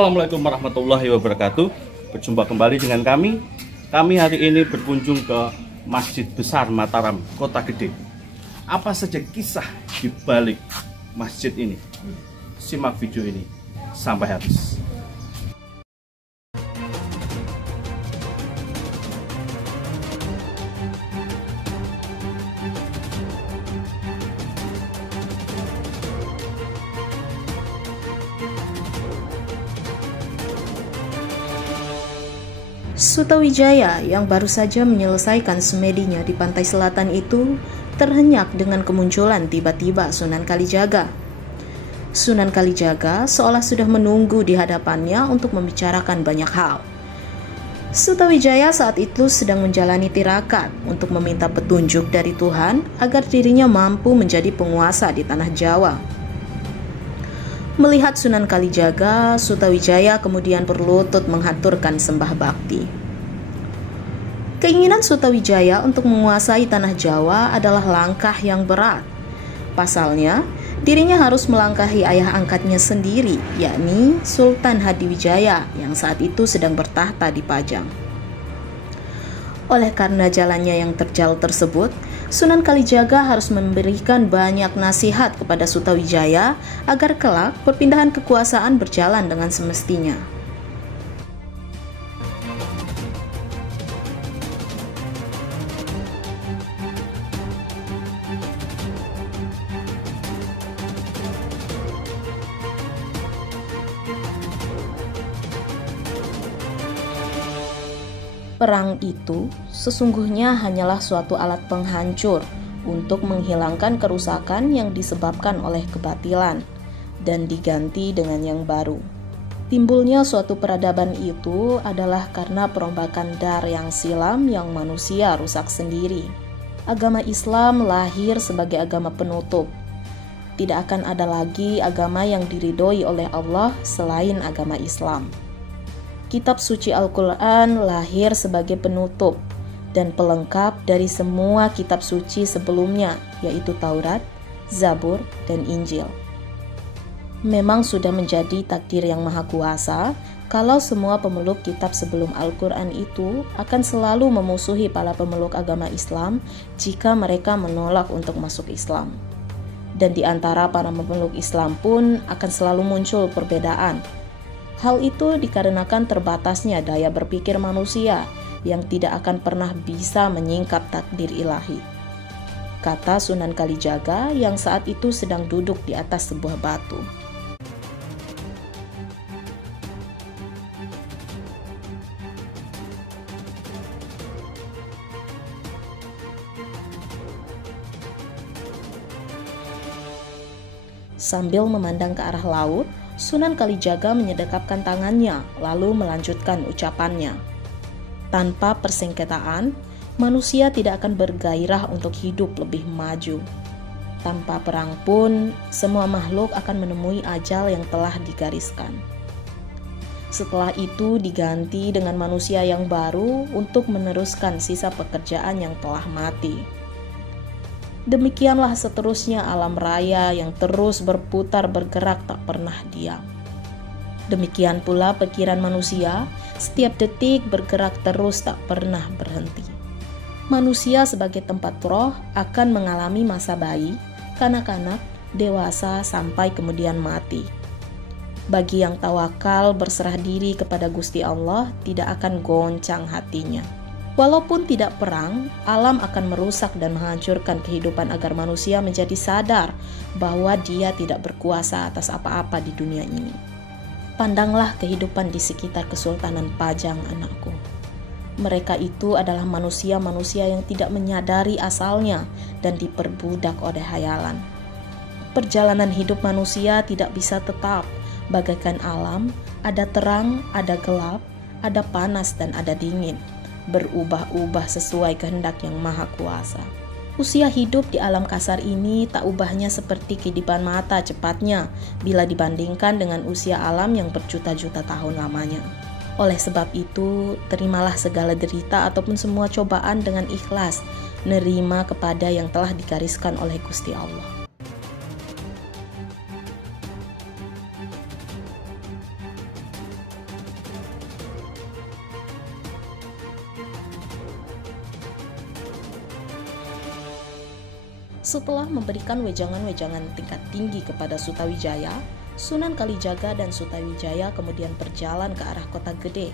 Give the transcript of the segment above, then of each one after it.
Assalamualaikum warahmatullahi wabarakatuh. Berjumpa kembali dengan kami. Kami hari ini berkunjung ke Masjid Besar Mataram, Kota Gede. Apa saja kisah di balik masjid ini? Simak video ini sampai habis. Sutawijaya yang baru saja menyelesaikan semedinya di pantai selatan itu terhenyak dengan kemunculan tiba-tiba Sunan Kalijaga. Sunan Kalijaga seolah sudah menunggu di hadapannya untuk membicarakan banyak hal. Sutawijaya saat itu sedang menjalani tirakat untuk meminta petunjuk dari Tuhan agar dirinya mampu menjadi penguasa di tanah Jawa. Melihat Sunan Kalijaga, Sutawijaya kemudian berlutut menghaturkan sembah bakti. Keinginan Sutawijaya untuk menguasai tanah Jawa adalah langkah yang berat. Pasalnya, dirinya harus melangkahi ayah angkatnya sendiri, yakni Sultan Hadiwijaya yang saat itu sedang bertahta di Pajang. Oleh karena jalannya yang terjal tersebut, Sunan Kalijaga harus memberikan banyak nasihat kepada Sutawijaya agar kelak perpindahan kekuasaan berjalan dengan semestinya. Perang itu sesungguhnya hanyalah suatu alat penghancur untuk menghilangkan kerusakan yang disebabkan oleh kebatilan dan diganti dengan yang baru. Timbulnya suatu peradaban itu adalah karena perombakan dar yang silam yang manusia rusak sendiri. Agama Islam lahir sebagai agama penutup. Tidak akan ada lagi agama yang diridhoi oleh Allah selain agama Islam. Kitab suci Al-Quran lahir sebagai penutup dan pelengkap dari semua kitab suci sebelumnya, yaitu Taurat, Zabur, dan Injil. Memang sudah menjadi takdir yang maha kuasa kalau semua pemeluk kitab sebelum Al-Quran itu akan selalu memusuhi para pemeluk agama Islam jika mereka menolak untuk masuk Islam. Dan di antara para pemeluk Islam pun akan selalu muncul perbedaan. Hal itu dikarenakan terbatasnya daya berpikir manusia yang tidak akan pernah bisa menyingkap takdir ilahi. Kata Sunan Kalijaga yang saat itu sedang duduk di atas sebuah batu. Sambil memandang ke arah laut, Sunan Kalijaga menyedekapkan tangannya, lalu melanjutkan ucapannya. Tanpa persengketaan, manusia tidak akan bergairah untuk hidup lebih maju. Tanpa perang pun, semua makhluk akan menemui ajal yang telah digariskan. Setelah itu diganti dengan manusia yang baru untuk meneruskan sisa pekerjaan yang telah mati. Demikianlah seterusnya alam raya yang terus berputar bergerak tak pernah diam. Demikian pula pikiran manusia, setiap detik bergerak terus tak pernah berhenti. Manusia sebagai tempat roh akan mengalami masa bayi, kanak-kanak, dewasa sampai kemudian mati. Bagi yang tawakal berserah diri kepada Gusti Allah tidak akan goncang hatinya. Walaupun tidak perang, alam akan merusak dan menghancurkan kehidupan agar manusia menjadi sadar bahwa dia tidak berkuasa atas apa-apa di dunia ini. Pandanglah kehidupan di sekitar Kesultanan Pajang, anakku. Mereka itu adalah manusia-manusia yang tidak menyadari asalnya dan diperbudak oleh hayalan. Perjalanan hidup manusia tidak bisa tetap, bagaikan alam, ada terang, ada gelap, ada panas dan ada dingin. Berubah-ubah sesuai kehendak yang maha kuasa. Usia hidup di alam kasar ini tak ubahnya seperti kedipan mata cepatnya bila dibandingkan dengan usia alam yang berjuta-juta tahun lamanya. Oleh sebab itu, terimalah segala derita ataupun semua cobaan dengan ikhlas, nerima kepada yang telah digariskan oleh Gusti Allah. Setelah memberikan wejangan-wejangan tingkat tinggi kepada Sutawijaya, Sunan Kalijaga dan Sutawijaya kemudian berjalan ke arah Kota Gede.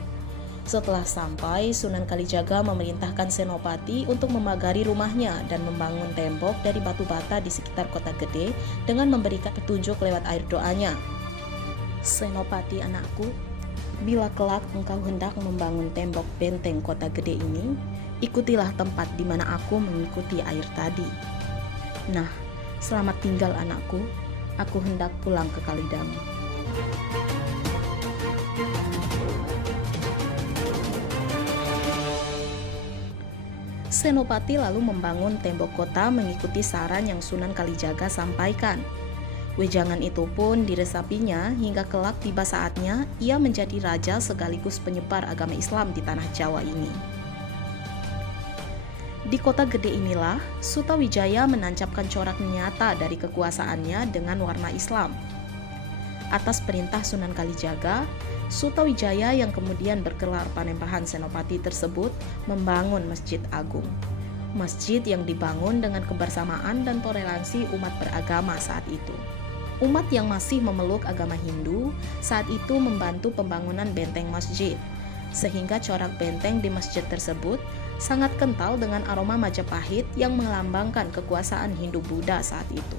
Setelah sampai, Sunan Kalijaga memerintahkan Senopati untuk memagari rumahnya dan membangun tembok dari batu bata di sekitar Kota Gede dengan memberikan petunjuk lewat air doanya. Senopati anakku, bila kelak engkau hendak membangun tembok benteng Kota Gede ini, ikutilah tempat di mana aku mengikuti air tadi. Nah, selamat tinggal anakku, aku hendak pulang ke Kalidangu. Senopati lalu membangun tembok kota mengikuti saran yang Sunan Kalijaga sampaikan. Wejangan itu pun diresapinya hingga kelak tiba saatnya ia menjadi raja sekaligus penyebar agama Islam di tanah Jawa ini. Di Kota Gede inilah Sutawijaya menancapkan corak nyata dari kekuasaannya dengan warna Islam. Atas perintah Sunan Kalijaga, Sutawijaya yang kemudian bergelar Panembahan Senopati tersebut membangun Masjid Agung. Masjid yang dibangun dengan kebersamaan dan toleransi umat beragama saat itu. Umat yang masih memeluk agama Hindu saat itu membantu pembangunan benteng masjid, sehingga corak benteng di masjid tersebut sangat kental dengan aroma Majapahit yang melambangkan kekuasaan Hindu-Buddha saat itu.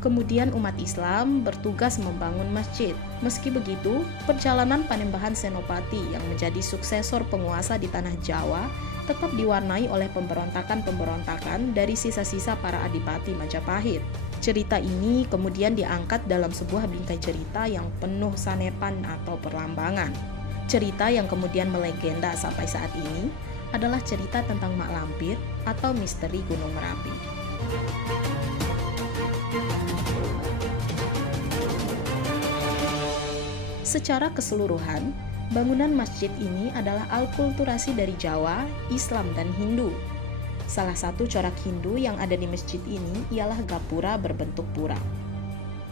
Kemudian umat Islam bertugas membangun masjid. Meski begitu, perjalanan Panembahan Senopati yang menjadi suksesor penguasa di tanah Jawa tetap diwarnai oleh pemberontakan-pemberontakan dari sisa-sisa para adipati Majapahit. Cerita ini kemudian diangkat dalam sebuah bingkai cerita yang penuh sanepan atau perlambangan. Cerita yang kemudian melegenda sampai saat ini adalah cerita tentang Mak Lampir atau misteri Gunung Merapi. Secara keseluruhan, bangunan masjid ini adalah alkulturasi dari Jawa, Islam, dan Hindu. Salah satu corak Hindu yang ada di masjid ini ialah gapura berbentuk pura.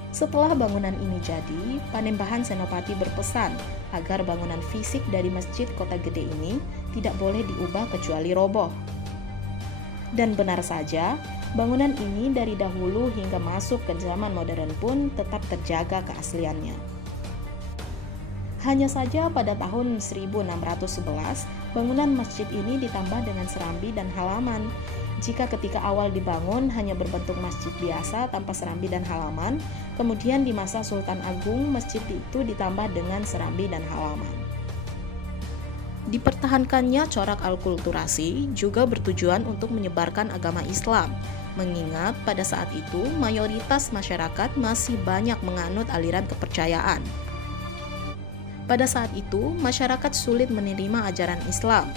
Setelah bangunan ini jadi, Panembahan Senopati berpesan agar bangunan fisik dari Masjid Kota Gede ini tidak boleh diubah kecuali roboh. Dan benar saja, bangunan ini dari dahulu hingga masuk ke zaman modern pun tetap terjaga keasliannya. Hanya saja pada tahun 1611, bangunan masjid ini ditambah dengan serambi dan halaman. Jika ketika awal dibangun hanya berbentuk masjid biasa tanpa serambi dan halaman, kemudian di masa Sultan Agung masjid itu ditambah dengan serambi dan halaman. Dipertahankannya corak alkulturasi juga bertujuan untuk menyebarkan agama Islam, mengingat pada saat itu mayoritas masyarakat masih banyak menganut aliran kepercayaan. Pada saat itu, masyarakat sulit menerima ajaran Islam.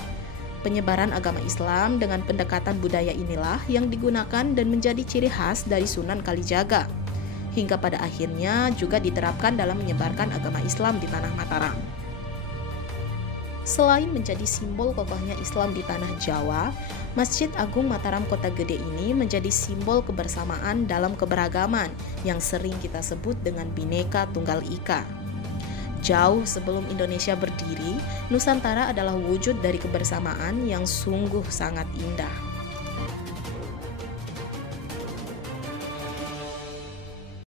Penyebaran agama Islam dengan pendekatan budaya inilah yang digunakan dan menjadi ciri khas dari Sunan Kalijaga. Hingga pada akhirnya juga diterapkan dalam menyebarkan agama Islam di tanah Mataram. Selain menjadi simbol kokohnya Islam di tanah Jawa, Masjid Agung Mataram Kota Gede ini menjadi simbol kebersamaan dalam keberagaman yang sering kita sebut dengan Bhinneka Tunggal Ika. Jauh sebelum Indonesia berdiri, Nusantara adalah wujud dari kebersamaan yang sungguh sangat indah.